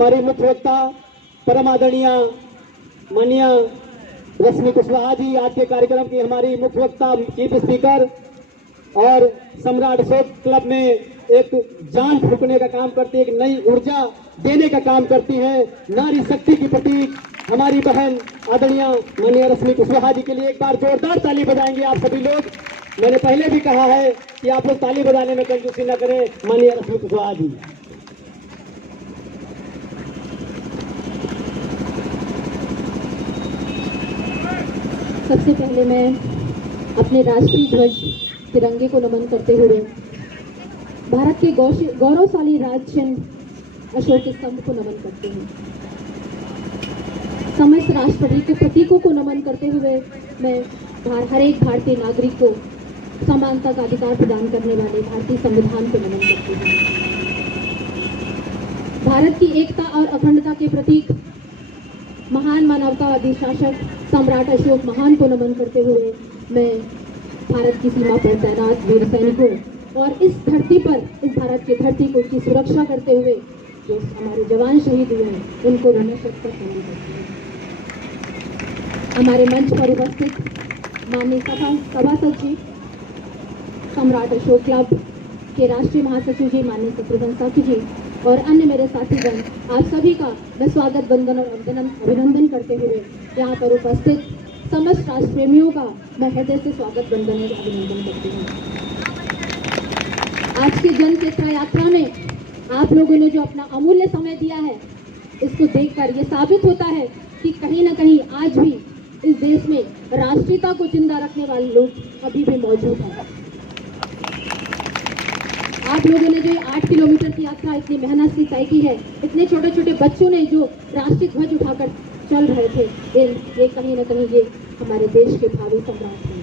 हमारे मुख्य वक्ता परम आदरणीय माननीय रश्मि कुशवाहा जी, आज के कार्यक्रम की हमारी मुख्य वक्ता, चीफ स्पीकर और सम्राट अशोक क्लब में एक जान फूंकने का काम करती है, एक नई ऊर्जा देने का काम करती है। नारी शक्ति की प्रतीक हमारी बहन आदरणीय माननीय रश्मि कुशवाहा जी के लिए एक बार जोरदार ताली बजाएंगे आप सभी लोग। मैंने पहले भी कहा है कि आप लोग ताली बजाने में कंजूसी न करें। माननीय रश्मि कुशवाहा जी। सबसे पहले मैं अपने राष्ट्रीय ध्वज तिरंगे को नमन करते हुए भारत के गौरवशाली राज चिन्ह अशोक स्तंभ को नमन करते हूँ। समस्त राष्ट्रपति के प्रतीकों को नमन करते हुए मैं हर एक भारतीय नागरिक को समानता का अधिकार प्रदान करने वाले भारतीय संविधान को नमन करती हूँ। भारत की एकता और अखंडता के प्रतीक महान मानवतावादी शासक सम्राट अशोक महान को नमन करते हुए मैं भारत की सीमा पर तैनात वीर सैनिकों और इस धरती पर, इस भारत की धरती को की सुरक्षा करते हुए जो हमारे जवान शहीद हुए हैं उनको नमस्कार करती हूँ। हमारे मंच पर उपस्थित माननीय सभासद जी, सम्राट अशोक क्लब के राष्ट्रीय महासचिव जी माननीय शत्रुघ्न साथी जी और अन्य मेरे साथीगण, आप सभी का मैं स्वागत वंदन और अभिनंदन करते हुए यहाँ पर उपस्थित समस्त राष्ट्र प्रेमियों का मैं हृदय से स्वागत वंदन और अभिनंदन करती हूँ। आज की जन चेतना यात्रा में आप लोगों ने जो अपना अमूल्य समय दिया है, इसको देखकर ये साबित होता है कि कहीं ना कहीं आज भी इस देश में राष्ट्रीयता को जिंदा रखने वाले लोग अभी भी मौजूद हैं। आप लोगों ने जो 8 किलोमीटर की यात्रा इतनी मेहनत से तय की है, इतने छोटे छोटे बच्चों ने जो राष्ट्रीय ध्वज उठाकर चल रहे थे, ये कहीं ना कहीं ये हमारे देश के भावी सम्राट हैं।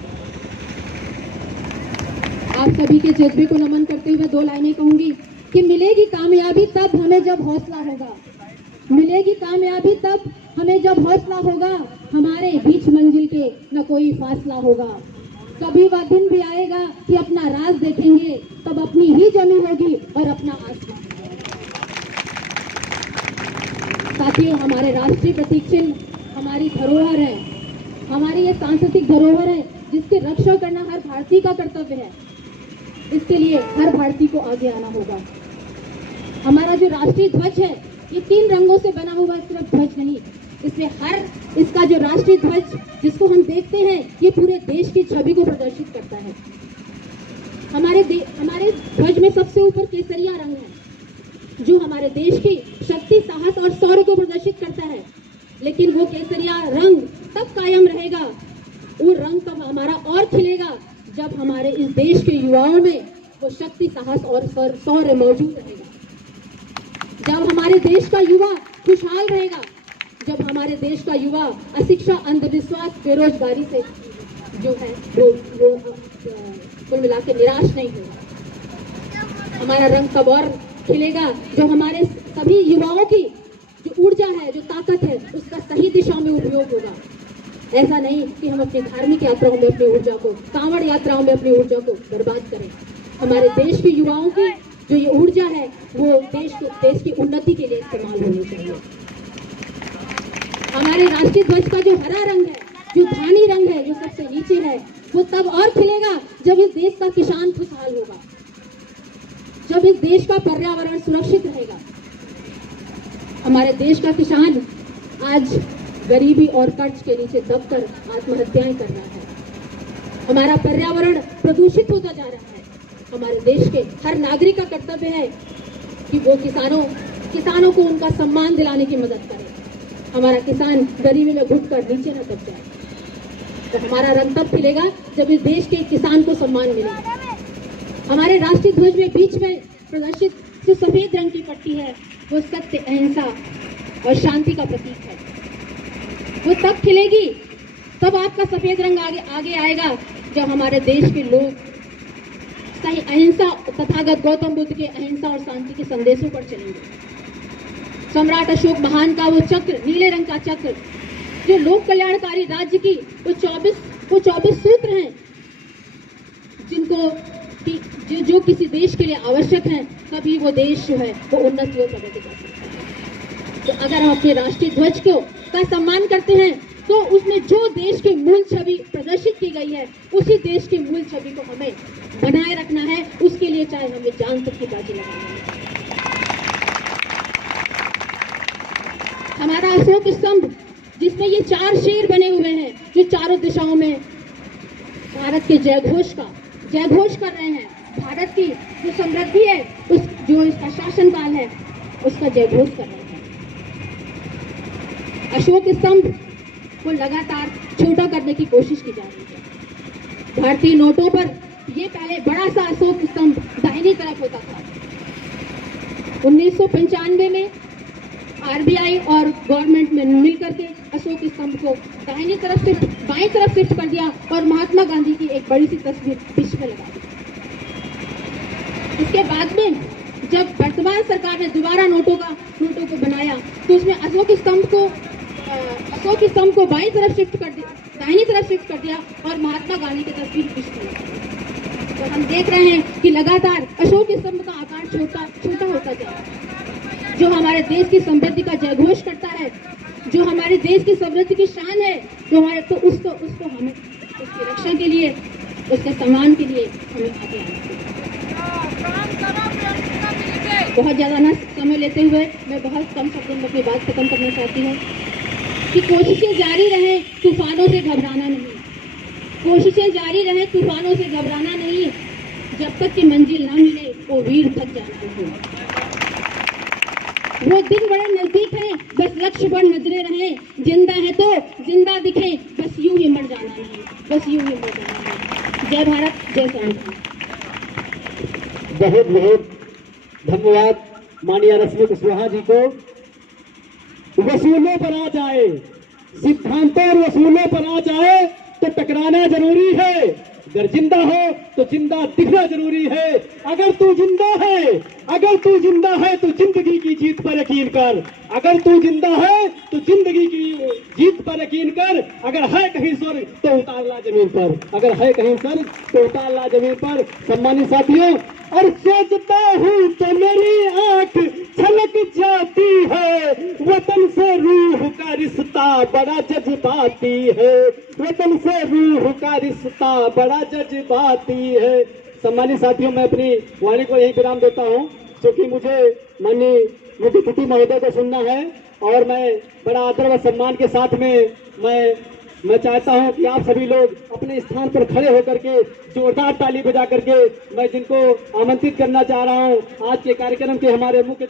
आप सभी के जज्बे को नमन करते हुए 2 लाइनें कहूंगी कि मिलेगी कामयाबी तब हमें जब हौसला होगा, मिलेगी कामयाबी तब हमें जब हौसला होगा, हमारे बीच मंजिल के न कोई फासला होगा। कभी वह दिन भी आएगा कि अपना राज देखेंगे, तब अपनी ही जमी होगी और अपना आसमान। साथियों, हमारे राष्ट्रीय प्रतीक चिन्ह हमारी धरोहर है, हमारी ये सांस्कृतिक धरोहर है जिसकी रक्षा करना हर भारतीय का कर्तव्य है। इसके लिए हर भारतीय को आगे आना होगा। हमारा जो राष्ट्रीय ध्वज है ये 3 रंगों से बना हुआ सिर्फ ध्वज नहीं, इसमें इसका जो राष्ट्रीय ध्वज जिसको हम देखते हैं ये पूरे देश की छवि को प्रदर्शित करता है। हमारे ध्वज में सबसे ऊपर केसरिया रंग है जो हमारे देश की शक्ति, साहस और शौर्य को प्रदर्शित करता है। लेकिन वो केसरिया रंग तब कायम रहेगा, वो रंग तब हमारा और खिलेगा जब हमारे इस देश के युवाओं में वो शक्ति, साहस और शौर्य मौजूद रहेगा। जब हमारे देश का युवा खुशहाल रहेगा, जब हमारे देश का युवा अशिक्षा, अंधविश्वास, बेरोजगारी से जो है वो कुल मिला के निराश नहीं होगा। हमारा रंग तब और खिलेगा जब हमारे सभी युवाओं की जो ऊर्जा है, जो ताकत है, उसका सही दिशा में उपयोग होगा। ऐसा नहीं कि हम अपनी धार्मिक यात्राओं में अपनी ऊर्जा को, कांवड़ यात्राओं में अपनी ऊर्जा को बर्बाद करें। हमारे देश के युवाओं की जो ये ऊर्जा है वो देश की उन्नति के लिए इस्तेमाल होनी चाहिए। हमारे राष्ट्रीय ध्वज का जो हरा रंग है, जो धानी रंग है, जो सबसे नीचे है, वो तब और खिलेगा जब इस देश का किसान खुशहाल होगा, जब इस देश का पर्यावरण सुरक्षित रहेगा। हमारे देश का किसान आज गरीबी और कर्ज के नीचे दबकर आत्महत्याएं कर रहा है। हमारा पर्यावरण प्रदूषित होता जा रहा है। हमारे देश के हर नागरिक का कर्तव्य है कि वो किसानों को उनका सम्मान दिलाने की मदद करे। हमारा किसान गरीबी में घुटकर नीचे न दब जाए। तो हमारा रंग तब खिलेगा जब इस देश के किसान को सम्मान मिलेगा। हमारे राष्ट्रीय ध्वज में बीच में प्रदर्शित जो सफेद रंग की पट्टी है वो सत्य, अहिंसा और शांति का प्रतीक है। वो तब खिलेगी, तब आपका सफेद रंग आगे आएगा जब हमारे देश के लोग सही अहिंसा, तथागत गौतम बुद्ध के अहिंसा और शांति के संदेशों पर चलेंगे। सम्राट अशोक महान का वो चक्र, नीले रंग का चक्र, जो लोक कल्याणकारी राज्य की वो 24 सूत्र हैं जिनको जो किसी देश के लिए आवश्यक हैं, तभी वो देश जो है वो उन्नति और प्रगति कर सकता है। अगर हम अपने राष्ट्रीय ध्वज का सम्मान करते हैं तो उसमें जो देश की मूल छवि प्रदर्शित की गई है उसी देश की मूल छवि को हमें बनाए रखना है। उसके लिए चाहे हमें जान तक की बाजी लगानी है। हमारा अशोक स्तंभ जिसमें ये 4 शेर बने हुए हैं जो चारों दिशाओं में भारत के जयघोष कर रहे हैं। भारत की जो समृद्धि है जो इसका शासनकाल है उसका जयघोष कर रहे हैं। अशोक स्तंभ को लगातार छोटा करने की कोशिश की जा रही है। भारतीय नोटों पर ये पहले बड़ा सा अशोक स्तंभ दाहिनी तरफ होता था। 1995 में आरबीआई और गवर्नमेंट ने मिलकर के अशोक स्तंभ को दाहिनी तरफ से बाईं तरफ शिफ्ट कर दिया और महात्मा गांधी की एक बड़ी सी तस्वीर बीच में लगा दी। इसके बाद में जब वर्तमान सरकार ने दोबारा नोटों को बनाया तो उसमें अशोक स्तंभ को बाईं तरफ शिफ्ट कर दिया, दाहिनी तरफ शिफ्ट कर दिया और महात्मा गांधी की तस्वीर बीच में लगा दी। तो हम देख रहे हैं कि लगातार अशोक स्तंभ का आकार छोटा होता जा रहा है, जो हमारे देश की समृद्धि का जयघोष करता है, जो हमारे देश की समृद्धि की शान है, जो हमारे तो उसको हमें उसकी रक्षा के लिए, उसके सम्मान के लिए हमें आगे आना चाहिए। बहुत ज़्यादा ना समय लेते हुए मैं बहुत कम शब्दों में अपनी बात खत्म करना चाहती हूँ कि कोशिशें जारी रहें, तूफानों से घबराना नहीं। कोशिशें जारी रहें, तूफानों से घबराना नहीं। जब तक कि मंजिल ना मिले वो वीर थक जाना नहीं। वो दिन बड़े नजदीक हैं, बस लक्ष्य पर नजरे रहें। जिंदा है तो जिंदा दिखे, बस यूं ही मर जाना नहीं, बस यूं ही मर जाना नहीं। जय भारत, जय संविधान। बहुत बहुत धन्यवाद माननीय रश्मि कुशवाहा जी को। वसूलों पर आ जाए, सिद्धांतों और वसूलों पर आ जाए तो टकराना जरूरी है। अगर जिंदा हो तो जिंदा दिखना जरूरी है। अगर तू जिंदा है तो जिंदगी की जीत पर यकीन कर। अगर तू जिंदा है तो जिंदगी की जीत पर यकीन कर। अगर है कहीं स्वर्ग तो उतार ला जमीन पर। अगर है कहीं स्वर्ग तो उतार ला जमीन पर। सम्मानित साथियों, और सोचता हूँ तो मेरी आंख छलक जाती है। वतन से रूह का रिश्ता बड़ा जज्बाती है। वतन से रूह का रिश्ता बड़ा जज्बाती है। सम्मानित साथियों, मैं अपनी वाणी को यही विराम देता हूँ क्योंकि मुझे माननीय मुख्यमंत्री महोदय को सुनना है और मैं बड़ा आदर व सम्मान के साथ में मैं चाहता हूं कि आप सभी लोग अपने स्थान पर खड़े होकर के जोरदार ताली बजा करके मैं जिनको आमंत्रित करना चाह रहा हूं आज के कार्यक्रम के हमारे मुख्य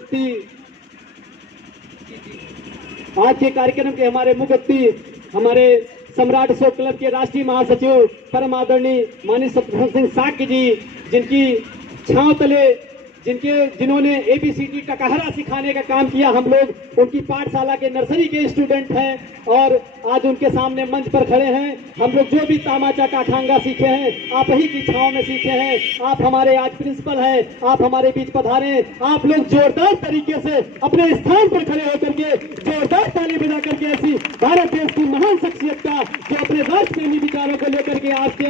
अतिथि हमारे सम्राट अशोक क्लब के राष्ट्रीय महासचिव परम आदरणीय माननीय सतपाल सिंह साक्य जी, जिनकी छांव तले जिन्होंने ABCD टकहरा सिखाने का काम किया। हम लोग उनकी पाठशाला के नर्सरी के स्टूडेंट हैं और आज उनके सामने मंच पर खड़े हैं। हम लोग जो भी तामाचा काठांगा सीखे हैं आप ही की छांव में सीखे हैं। आप हमारे आज प्रिंसिपल हैं, आप हमारे बीच पधारे। आप लोग जोरदार तरीके से अपने स्थान पर खड़े होकर के जोरदार ताली बजा करके ऐसी भारत देश की महान शख्सियत का जो अपने राष्ट्र प्रेमी विचारों को लेकर के आपके